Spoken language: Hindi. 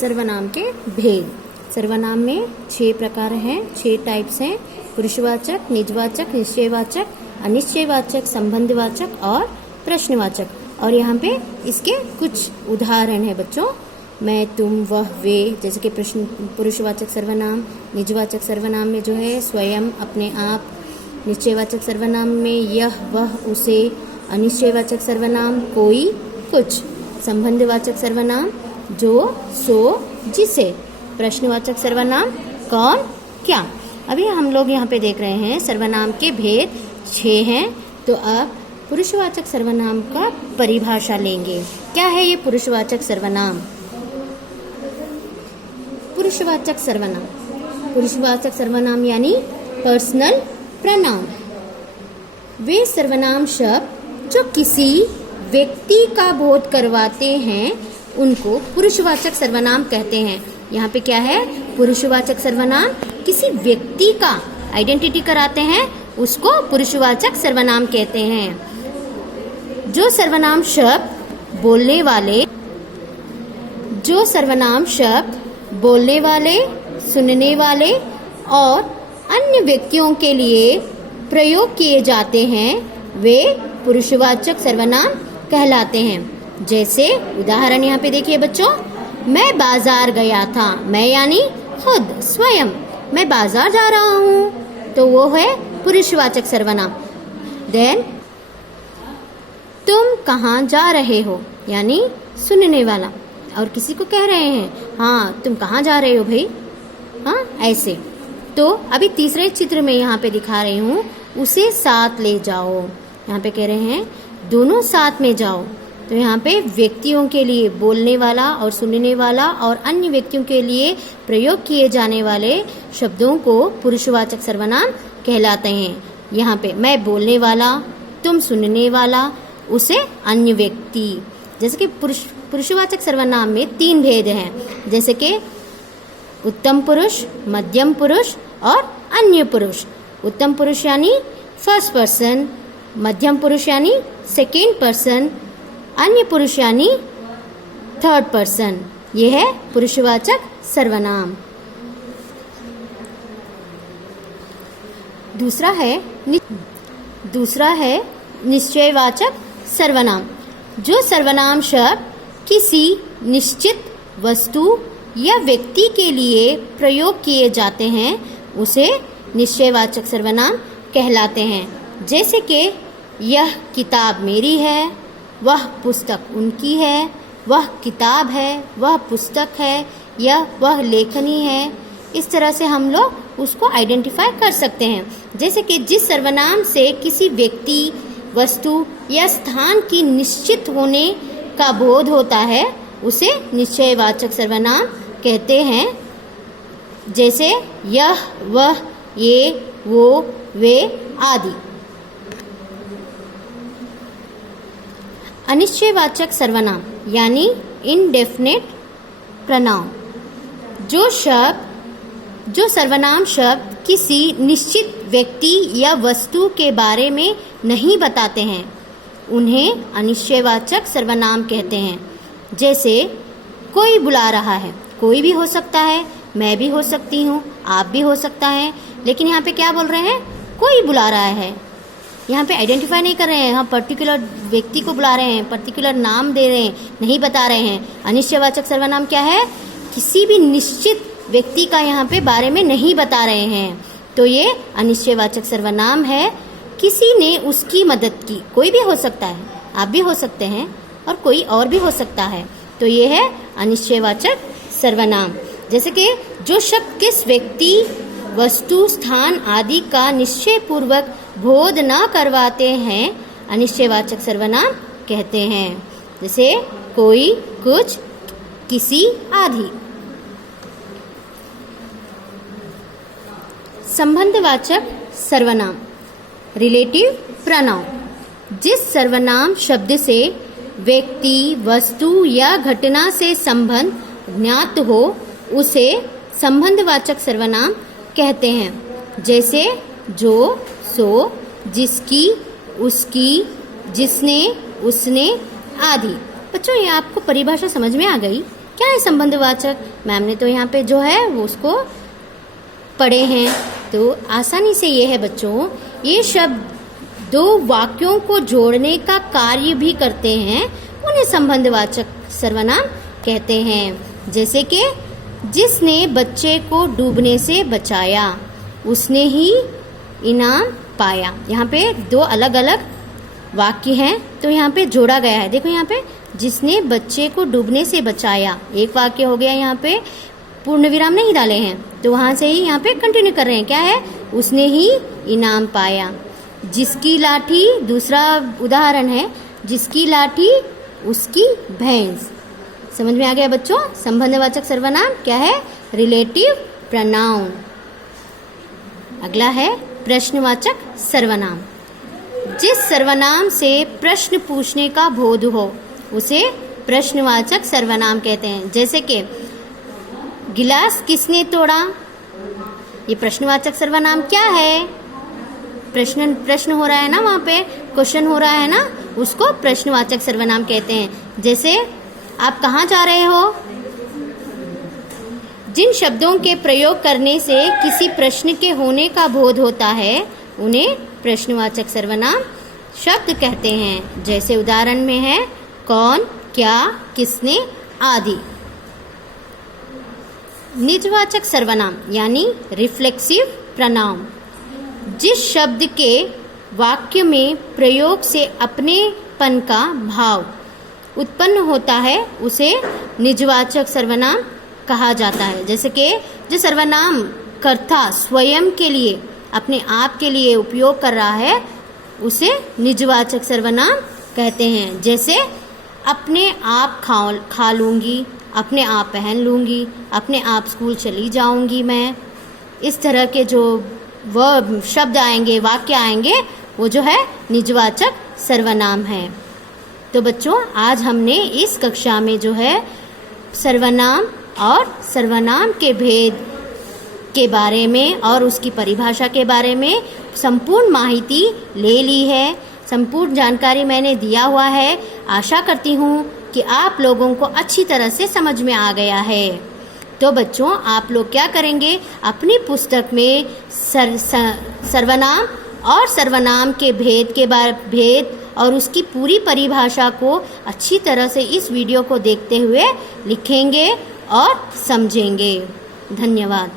सर्वनाम के भेद। सर्वनाम में 6 प्रकार हैं, 6 टाइप्स हैं। पुरुषवाचक, निजवाचक, निश्चयवाचक, अनिश्चयवाचक, संबंधवाचक और प्रश्नवाचक। और यहाँ पे इसके कुछ उदाहरण हैं बच्चों। मैं, तुम, वह, वे, जैसे कि पुरुषवाचक सर्वनाम। निजवाचक सर्वनाम में जो है स्वयं, अपने आप। निश्चयवाचक सर्वनाम में यह, वह, उसे। अनिश्चयवाचक सर्वनाम कोई, कुछ। संबंधवाचक सर्वनाम जो, सो, जिसे। प्रश्नवाचक सर्वनाम कौन, क्या। अभी हम लोग यहाँ पे देख रहे हैं सर्वनाम के भेद 6 हैं। तो अब पुरुषवाचक सर्वनाम का परिभाषा लेंगे। क्या है ये पुरुषवाचक सर्वनाम? पुरुषवाचक सर्वनाम, पुरुषवाचक सर्वनाम यानी पर्सनल प्रोनाउन। वे सर्वनाम शब्द जो किसी व्यक्ति का बोध करवाते हैं उनको पुरुषवाचक सर्वनाम कहते हैं। यहाँ पे क्या है? पुरुषवाचक सर्वनाम किसी व्यक्ति का आइडेंटिटी कराते हैं, उसको पुरुषवाचक सर्वनाम कहते हैं। जो सर्वनाम शब्द बोलने वाले, सुनने वाले और अन्य व्यक्तियों के लिए प्रयोग किए जाते हैं वे पुरुषवाचक सर्वनाम कहलाते हैं। जैसे उदाहरण यहाँ पे देखिए बच्चों, मैं बाजार गया था। मैं यानी खुद, स्वयं, मैं बाजार जा रहा हूँ, तो वो है पुरुषवाचक सर्वनाम। देन तुम कहाँ जा रहे हो, यानी सुनने वाला, और किसी को कह रहे हैं हाँ तुम कहाँ जा रहे हो भाई, हाँ ऐसे। तो अभी तीसरे चित्र में यहाँ पे दिखा रही हूँ, उसे साथ ले जाओ। यहाँ पे कह रहे हैं दोनों साथ में जाओ। तो यहाँ पे व्यक्तियों के लिए बोलने वाला और सुनने वाला और अन्य व्यक्तियों के लिए प्रयोग किए जाने वाले शब्दों को पुरुषवाचक सर्वनाम कहलाते हैं। यहाँ पे मैं बोलने वाला, तुम सुनने वाला, उसे अन्य व्यक्ति। जैसे कि पुरुषवाचक सर्वनाम में 3 भेद हैं, जैसे कि उत्तम पुरुष, मध्यम पुरुष और अन्य पुरुष। उत्तम पुरुष यानी फर्स्ट पर्सन, मध्यम पुरुष यानी सेकेंड पर्सन, अन्य पुरुष यानी थर्ड पर्सन। यह है पुरुषवाचक सर्वनाम। दूसरा है निश्चयवाचक सर्वनाम। जो सर्वनाम शब्द किसी निश्चित वस्तु या व्यक्ति के लिए प्रयोग किए जाते हैं उसे निश्चयवाचक सर्वनाम कहलाते हैं। जैसे कि यह किताब मेरी है, वह पुस्तक उनकी है, वह किताब है, वह पुस्तक है, या वह लेखनी है। इस तरह से हम लोग उसको आइडेंटिफाई कर सकते हैं। जैसे कि जिस सर्वनाम से किसी व्यक्ति, वस्तु या स्थान की निश्चित होने का बोध होता है उसे निश्चयवाचक सर्वनाम कहते हैं। जैसे यह, वह, ये, वो, वे आदि। अनिश्चयवाचक सर्वनाम यानी इनडेफिनेट प्रोनाउन। जो सर्वनाम शब्द किसी निश्चित व्यक्ति या वस्तु के बारे में नहीं बताते हैं उन्हें अनिश्चयवाचक सर्वनाम कहते हैं। जैसे कोई बुला रहा है, कोई भी हो सकता है, मैं भी हो सकती हूँ, आप भी हो सकता है, लेकिन यहाँ पे क्या बोल रहे हैं? कोई बुला रहा है। यहाँ पे आइडेंटिफाई नहीं कर रहे हैं, हम पर्टिकुलर व्यक्ति को बुला रहे हैं, पर्टिकुलर नाम दे रहे हैं, नहीं बता रहे हैं। अनिश्चयवाचक सर्वनाम क्या है? किसी भी निश्चित व्यक्ति का यहाँ पे बारे में नहीं बता रहे हैं, तो ये अनिश्चयवाचक सर्वनाम है। किसी ने उसकी मदद की, कोई भी हो सकता है, आप भी हो सकते हैं और कोई और भी हो सकता है, तो ये है अनिश्चयवाचक सर्वनाम। जैसे कि जो शब्द किस व्यक्ति, वस्तु, स्थान आदि का निश्चय पूर्वक बोध न करवाते हैं अनिश्चयवाचक सर्वनाम कहते हैं। जैसे कोई, कुछ, किसी आदि। संबंधवाचक सर्वनाम रिलेटिव प्रोनाउन। जिस सर्वनाम शब्द से व्यक्ति, वस्तु या घटना से संबंध ज्ञात हो उसे संबंधवाचक सर्वनाम कहते हैं। जैसे जो, सो, जिसकी, उसकी, जिसने, उसने आदि। बच्चों ये आपको परिभाषा समझ में आ गई? क्या है संबंधवाचक? मैम ने तो यहाँ पे जो है वो उसको पढ़े हैं, तो आसानी से ये है बच्चों, ये शब्द दो वाक्यों को जोड़ने का कार्य भी करते हैं, उन्हें संबंधवाचक सर्वनाम कहते हैं। जैसे कि जिसने बच्चे को डूबने से बचाया उसने ही इनाम पाया। यहाँ पे दो अलग अलग वाक्य हैं, तो यहाँ पे जोड़ा गया है। देखो यहाँ पे जिसने बच्चे को डूबने से बचाया, एक वाक्य हो गया, यहाँ पे पूर्ण विराम नहीं डाले हैं, तो वहाँ से ही यहाँ पे कंटिन्यू कर रहे हैं। क्या है? उसने ही इनाम पाया। जिसकी लाठी, दूसरा उदाहरण है, जिसकी लाठी उसकी भैंस। समझ में आ गया बच्चों? संबंधवाचक सर्वनाम क्या है? Relative pronoun. अगला है प्रश्नवाचक सर्वनाम। जिस सर्वनाम से प्रश्न पूछने का बोध हो उसे प्रश्नवाचक सर्वनाम कहते हैं। जैसे कि गिलास किसने तोड़ा, ये प्रश्नवाचक सर्वनाम क्या है? प्रश्न हो रहा है ना, वहाँ पे क्वेश्चन हो रहा है ना, उसको प्रश्नवाचक सर्वनाम कहते हैं। जैसे आप कहाँ जा रहे हो? जिन शब्दों के प्रयोग करने से किसी प्रश्न के होने का बोध होता है उन्हें प्रश्नवाचक सर्वनाम शब्द कहते हैं। जैसे उदाहरण में है कौन, क्या, किसने आदि। निजवाचक सर्वनाम यानी रिफ्लेक्सिव प्रोनाउन, जिस शब्द के वाक्य में प्रयोग से अपनेपन का भाव उत्पन्न होता है उसे निजवाचक सर्वनाम कहा जाता है। जैसे कि जो सर्वनाम कर्ता स्वयं के लिए, अपने आप के लिए उपयोग कर रहा है उसे निजवाचक सर्वनाम कहते हैं। जैसे अपने आप खा लूँगी, अपने आप पहन लूँगी, अपने आप स्कूल चली जाऊँगी मैं। इस तरह के जो वह शब्द आएंगे, वाक्य आएंगे, वो जो है निजवाचक सर्वनाम है। तो बच्चों आज हमने इस कक्षा में जो है सर्वनाम और सर्वनाम के भेद के बारे में और उसकी परिभाषा के बारे में संपूर्ण माहिती ले ली है, संपूर्ण जानकारी मैंने दिया हुआ है। आशा करती हूँ कि आप लोगों को अच्छी तरह से समझ में आ गया है। तो बच्चों आप लोग क्या करेंगे, अपनी पुस्तक में सर्वनाम और सर्वनाम के भेद और उसकी पूरी परिभाषा को अच्छी तरह से इस वीडियो को देखते हुए लिखेंगे और समझेंगे। धन्यवाद।